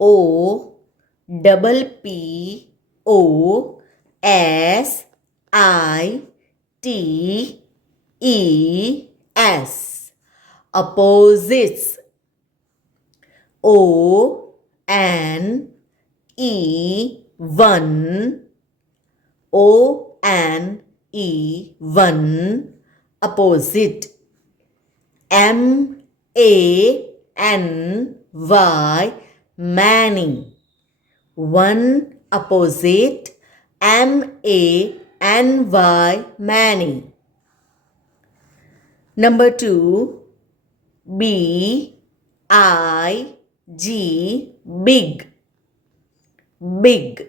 O double P O S I T E S. Opposites. O N E 1 O N E 1 opposite. M A N Y many. One opposite. M A N Y many. Number 2, B I G big. Big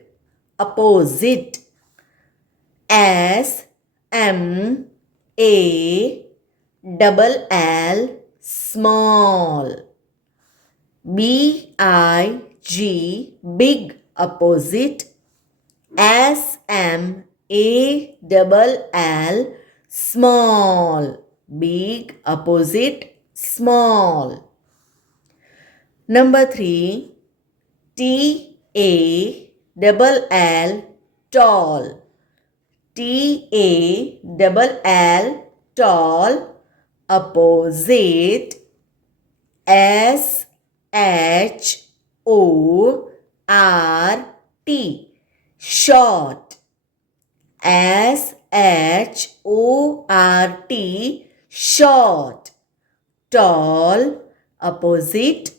opposite. S M A double L small. B I G big opposite. S M A double L small. Big opposite small. Number 3, T A double L tall. T A double L tall opposite. S H O R T short. S H O R T short. Tall opposite.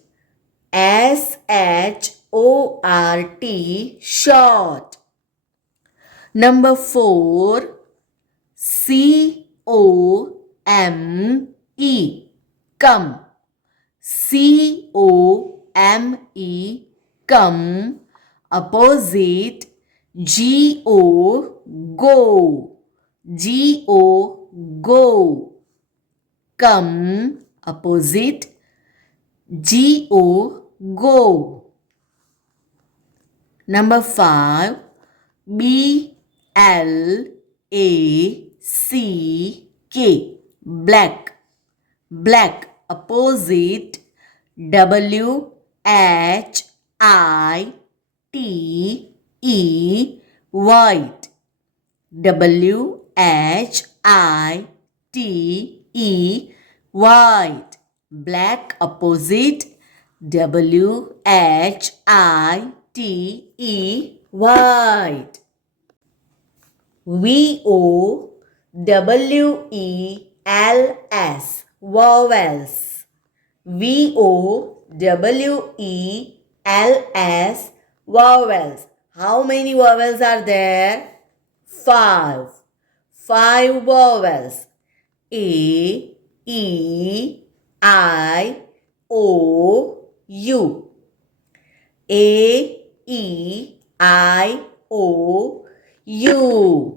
S H O R T short. Number 4, C O M E come. C O M E come opposite. G O go. G O go. Come opposite. G O go. Number 5, B L A C K black. Black opposite. W H I T E white. W H I T E white. Black opposite. W H I T E white. V O W E L S vowels. V O W E L S vowels. How many vowels are there? 5. 5 vowels. A E I O U. A E I O U.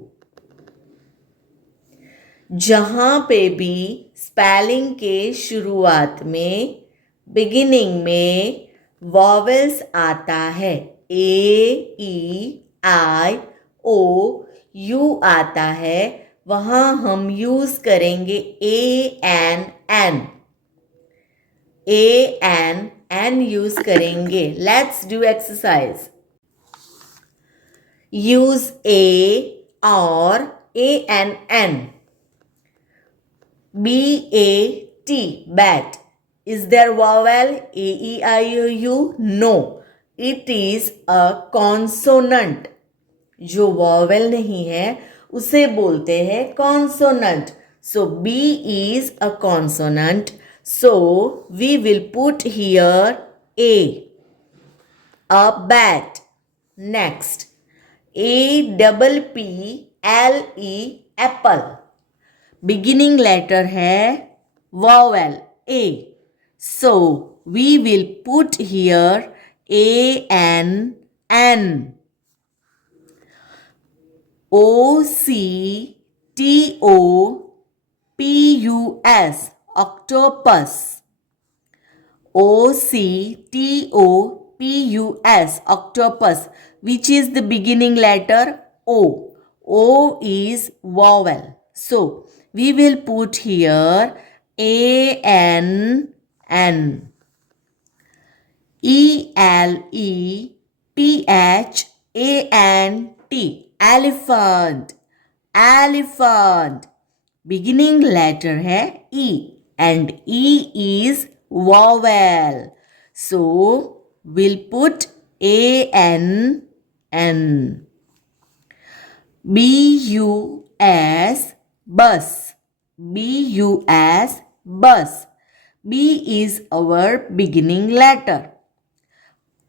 जहाँ पे भी spelling के शुरुआत में beginning में vowels आता है, ए ई आई ओ you आता है, वहाँ हम यूज़ करेंगे A N. A N use करेंगे. Let's do exercise. यूज़ ए और N. B-A-T, bat. Is there vowel A-E-I-O-U? No. It is a consonant. जो vowel नहीं है उसे बोलते हैं consonant. So B is a consonant. So we will put here A. A bat. Next. A-double-P-L-E, apple. Beginning letter है vowel A. So we will put here A-N. O-C-T-O-P-U-S, octopus. O-C-T-O-P-U-S, octopus. Which is the beginning letter? O. O is vowel. So we will put here A-N. E-L E-L-E-P-H-A-N-T. Elephant. Elephant. Beginning letter है E and E is vowel. So we'll put A-N-N. B-U-S, bus. B-U-S, bus. B is our beginning letter.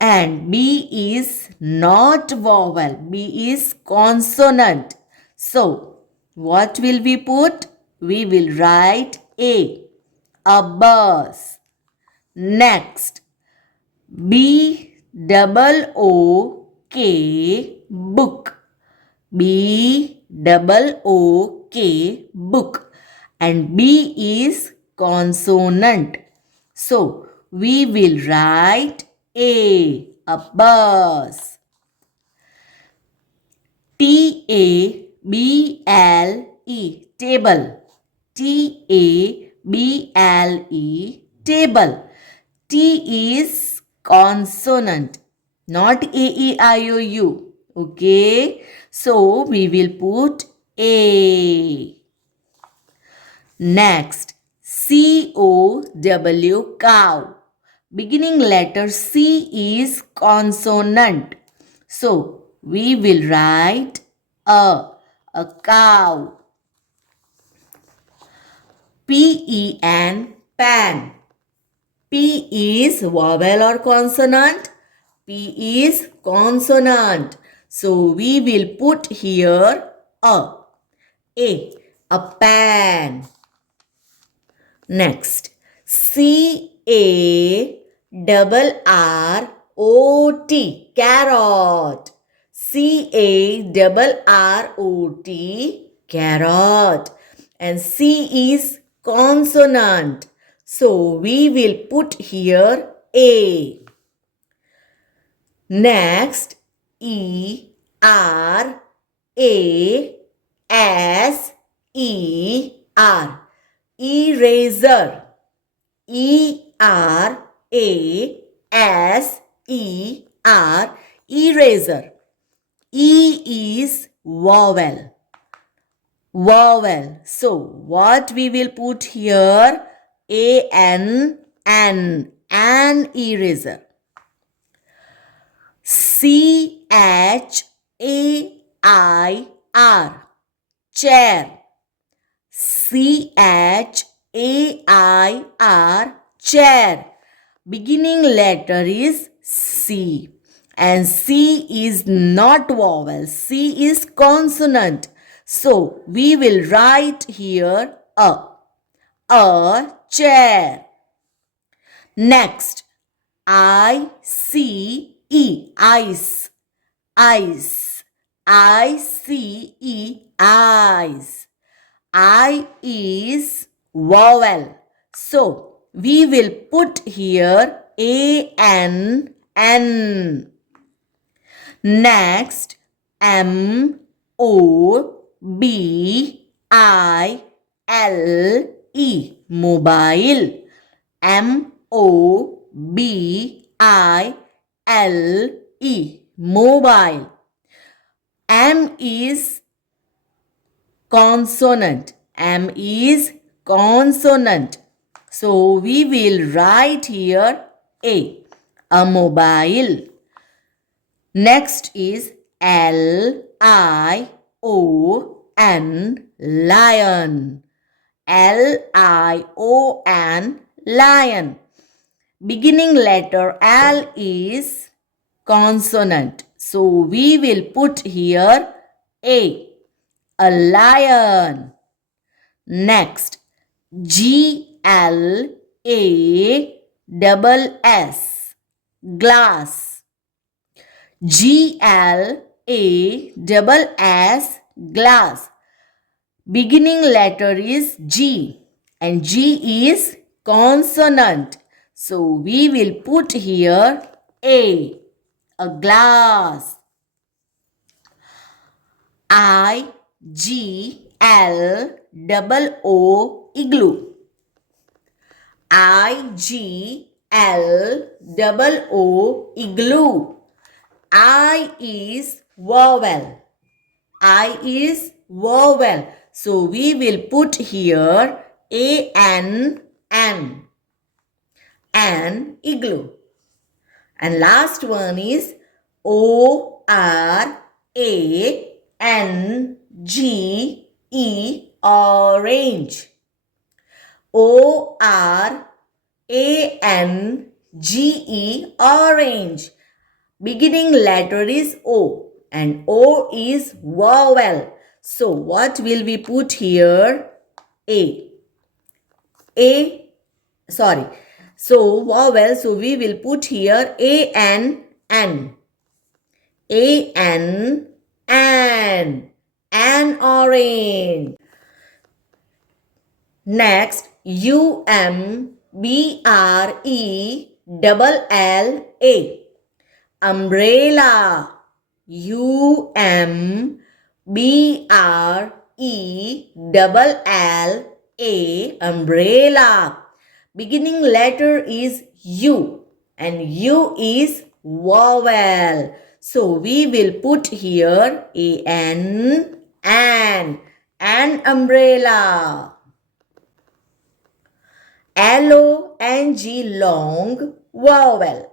And B is not vowel. B is consonant. So, what will we put? We will write a bus. Next, B-double-O-K, book. B-double-O-K, book. And B is consonant. So, we will write a bus. T-A-B-L-E, table. T-A-B-L-E, table. T is consonant, not A-E-I-O-U. Okay, so we will put A. Next, C-O-W, cow. Beginning letter C is consonant. So, we will write a cow. P-E-N, pan. P is vowel or consonant? P is consonant. So, we will put here a pan. Next, C-A-R-R-O-T, carrot. C-A-R-R-O-T, carrot. And C is consonant. So, we will put here A. Next, E-R-A-S-E-R, eraser. E-R-A-S-E-R, eraser. E is vowel. Vowel. So, what we will put here? A-N-N, an eraser. C-H-A-I-R, chair. C-H-A-I-R, chair. Beginning letter is C. And C is not vowel. C is consonant. So, we will write here a chair. Next, I-C-E, ice. Ice. I-C-E, eyes. I is vowel. So, we will put here A-N-N. Next, M-O-B-I-L-E, mobile. M-O-B-I-L-E, mobile. M is consonant. M is consonant. So, we will write here a mobile. Next is L-I-O-N, lion. L-I-O-N, lion. Beginning letter L is consonant. So, we will put here a lion. Next, G-L-A-S-S, glass. G-L-A-S-S, glass. Beginning letter is G and G is consonant. So, we will put here a glass. I-G-L-O-O, igloo. I-G-L-O-O, L double O igloo. I is vowel. I is vowel. So we will put here an igloo. And last one is ORANGE, orange. ORANGE, orange. Beginning letter is O and O is vowel. So what will we put here? A. A, sorry. So vowel, so we will put here an, an orange. Next, UMBRELLA, umbrella. UMBRELLA, umbrella. Beginning letter is U and U is vowel. So we will put here an umbrella. LONG, long vowel.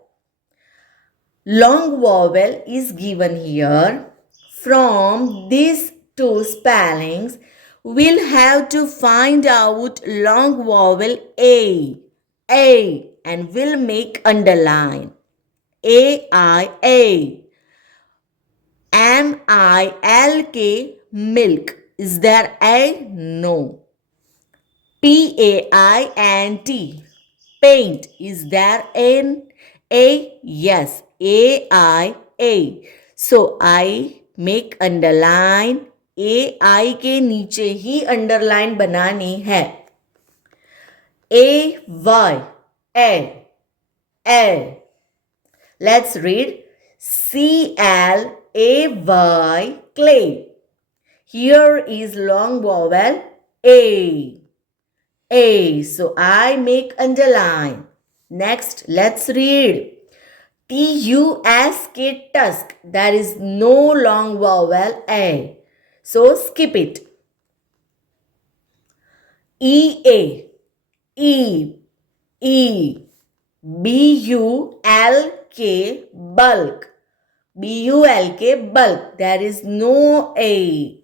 Long vowel is given here. From these two spellings, we'll have to find out long vowel A, and we'll make underline. A. MILK, milk. Is there a? No. PAINT, paint. Is there an A? Yes. AIA. So I make underline. AI के नीचे ही underline बनानी है. AY, A. Let's read. CLAY, clay. Here is long vowel A. So I make underline. Next, let's read. TUSK, tusk. There is no long vowel A. So skip it. EA, BULK, bulk. BULK, bulk. There is no A.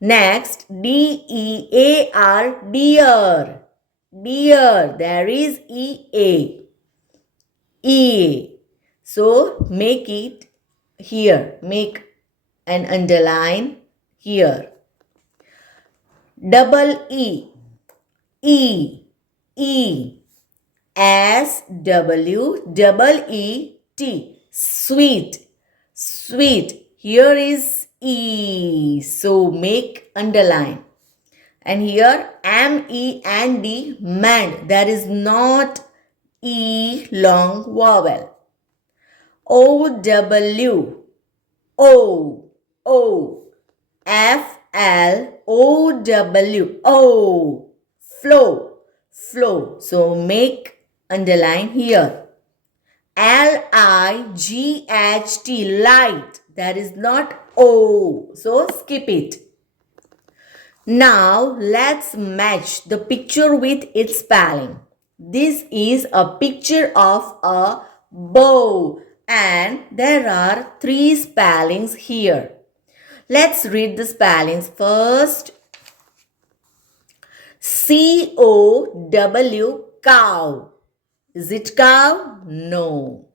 Next, DEAR, deer. There is EA. So make it here. Make an underline here. Double E. SWEET. Sweet. Here is E. So make underline. And here MEND, mend. There is not E long vowel. OW, FLOW, flow. So make underline here. LIGHT, light. There is not O. So skip it. Now let's match the picture with its spelling. This is a picture of a bow and there are 3 spellings here. Let's read the spellings first. COW, cow. Is it cow? No.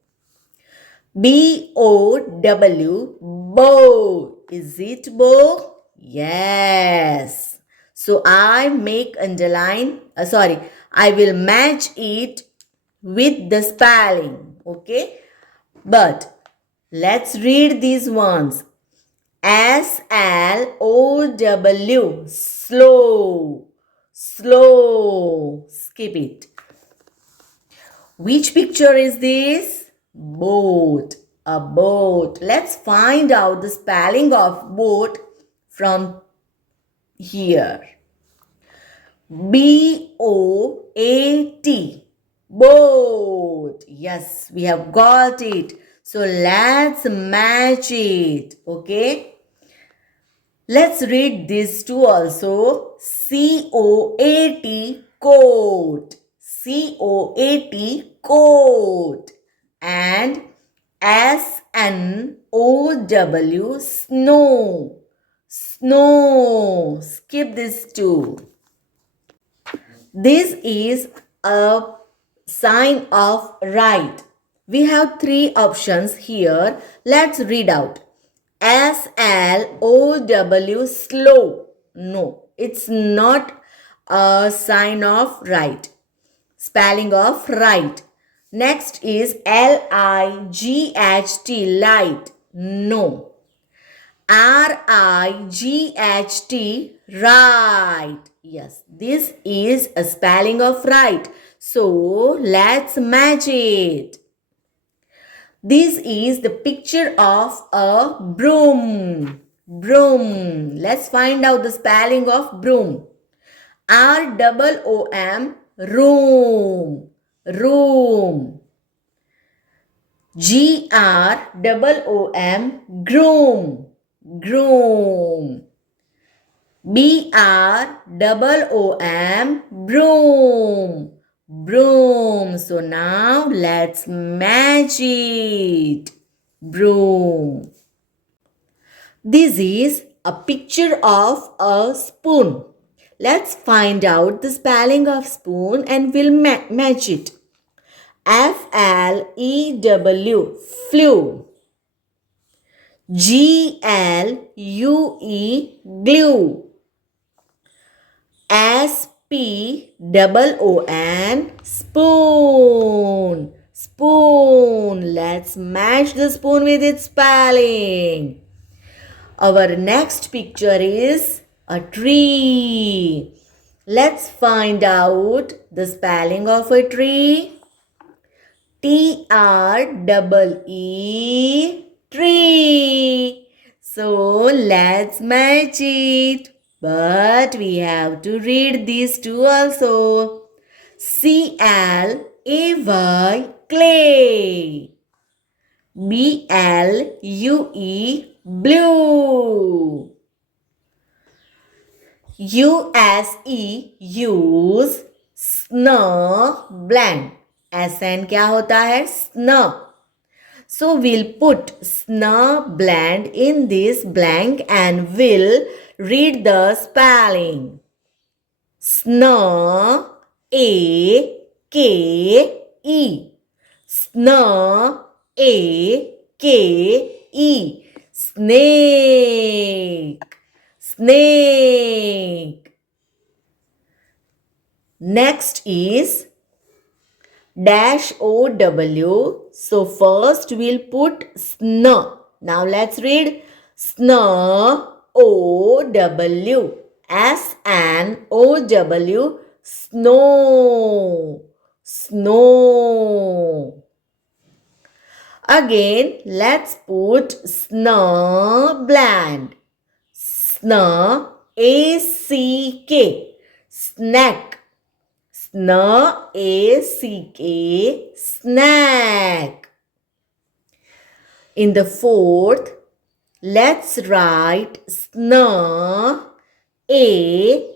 BOW, bow. Is it bow? Yes. So I make underline. I will match it with the spelling. Okay. But let's read these ones. SLOW, slow. Skip it. Which picture is this? Boat. A boat. Let's find out the spelling of boat from here. BOAT, Boat. Yes, we have got it. So let's match it. Okay. Let's read this too also. COAT, coat. COAT, coat. And SNOW, snow. Snow. Skip this too. This is a sign of right. We have three options here. Let's read out. SLOW, slow. No, it's not a sign of right. Spelling of right. Next is LIGHT, light. No. RIGHT, right. Yes, this is a spelling of right. So let's match it. This is the picture of a broom. Broom. Let's find out the spelling of broom. ROOM, room. Room. GROOM, groom. Groom. BROOM, broom. Broom. So now let's match it. Broom. This is a picture of a spoon. Let's find out the spelling of spoon and we'll match it. FLEW, flew. GLUE, glue. SPOON, spoon. Spoon. Let's match the spoon with its spelling. Our next picture is a tree. Let's find out the spelling of a tree. TREE, tree. So let's match it. But we have to read these two also. CLAY, clay. BLUE, blue. USE, use. Snow, blank. SN क्या होता है? Snow. So we'll put snow blend in this blank and we'll read the spelling. Snow, AKE. Snow, AKE. Snake. Snake. Next is dash OW. So first we'll put snow. Now let's read snow, OW. SNOW, snow. Snow. Again, let's put snow blend. Snow, ACK, snack. Snow, ACK, snack. In the fourth, let's write snow, AIL,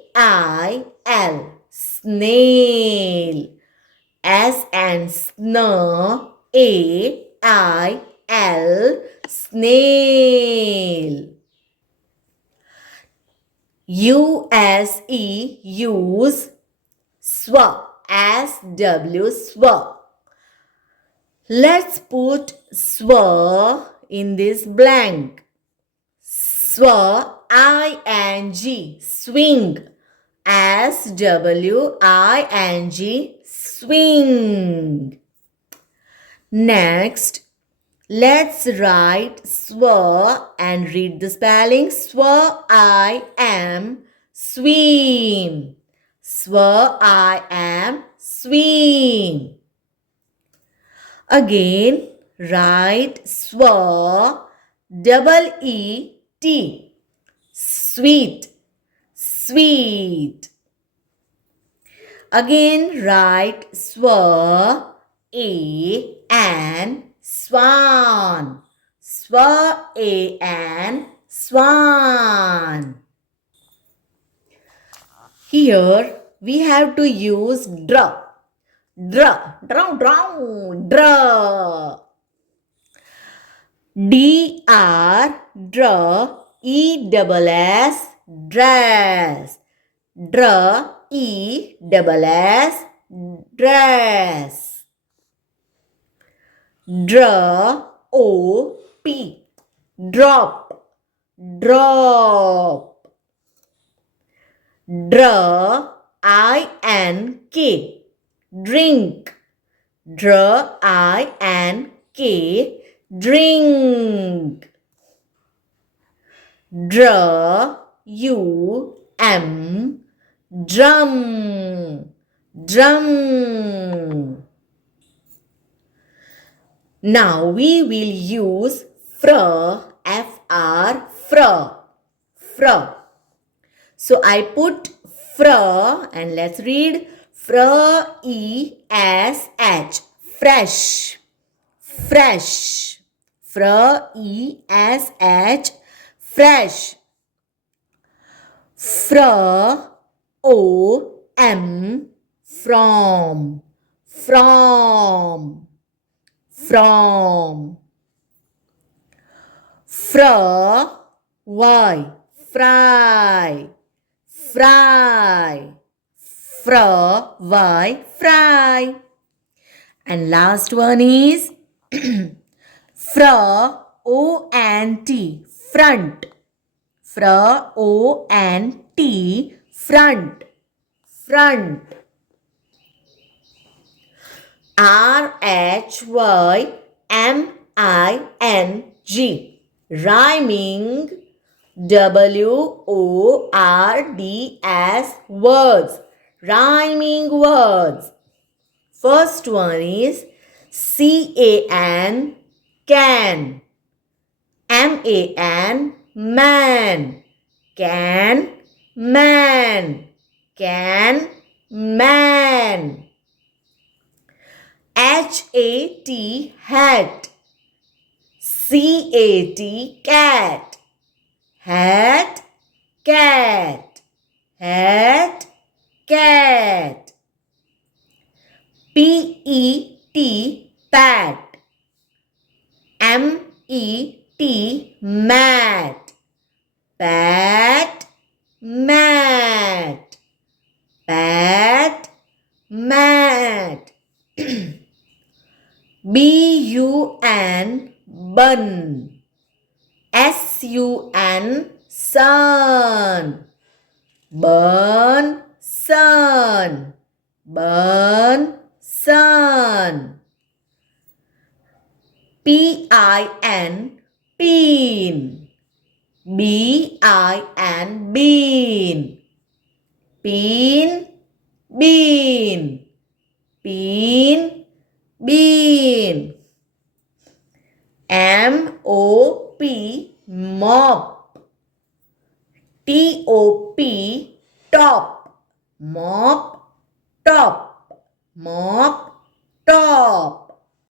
snail. S and snow, AIL, snail. USE, use. SW, SW, SW. Let's put SW in this blank. SW, ING, swing. SWING, swing. Next, let's write SW and read the spelling. SWIM, swim. SWIM, swim. Again, write SWEET, sweet, sweet. Again write swa, a, and swan. Swa, a, and swan. Here we have to use dra. Dra, draw, draw, dra. D-R, dra, E-double-S, dress. Dra, E-double-S, dress. Dra, O-P, drop, drop. Dra, I-N-K, drink. Dra, I-N-K, drink. Dra, U-M, drum, drum. Now we will use fr, F-R, fr, fr. So I put fr and let's read fr, E-S-H, fresh, fresh. Fr, E-S-H, fresh. Fr, O-M, from, from, from. Fr, Y, fry, fry. Fr, Y, fry. And last one is fr, O-N-T, front. Fr, O-N-T, front, front. R-H-Y-M-I-N-G, rhyming, W-O-R-D-S, words, rhyming words. First one is C-A-N, can. M-A-N, man. Can, man. Can, man. H-A-T, hat. C-A-T, cat. Hat, cat. Hat, cat. P-E-T, pat. M-E-T, mat. Pat, mat. Pat, mat. B-U-N, bun. S-U-N, sun. Burn, sun. Burn, sun. P-I-N, pin. B-I-N, bean. Bean, bean. Bean, bean. M-O-P, mop. T-O-P, top. Mop, top. Mop, top.